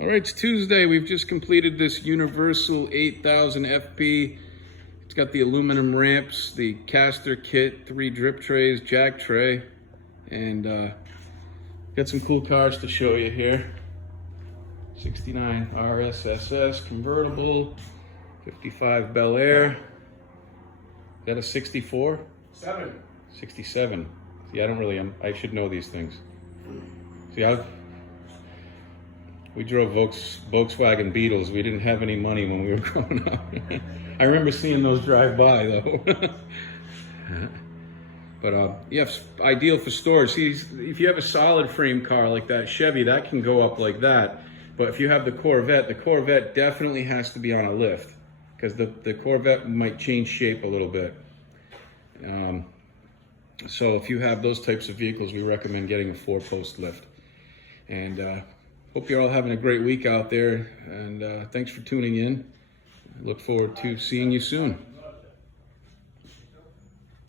All right, it's Tuesday. We've just completed this Universal 8000 FP. It's got the aluminum ramps, the caster kit, 3 drip trays, jack tray, and got some cool cars to show you here. 69 RSSS convertible, 55 BelAir. Got a 64? 67. See, I should know these things. See, we drove Volkswagen Beetles. We didn't have any money when we were growing up. I remember seeing those drive by though. But yeah, ideal for storage. See, if you have a solid frame car like that Chevy, that can go up like that. But if you have the Corvette definitely has to be on a lift, because the Corvette might change shape a little bit. So if you have those types of vehicles, we recommend getting a 4-post lift. And hope you're all having a great week out there, and thanks for tuning in. Look forward to seeing you soon.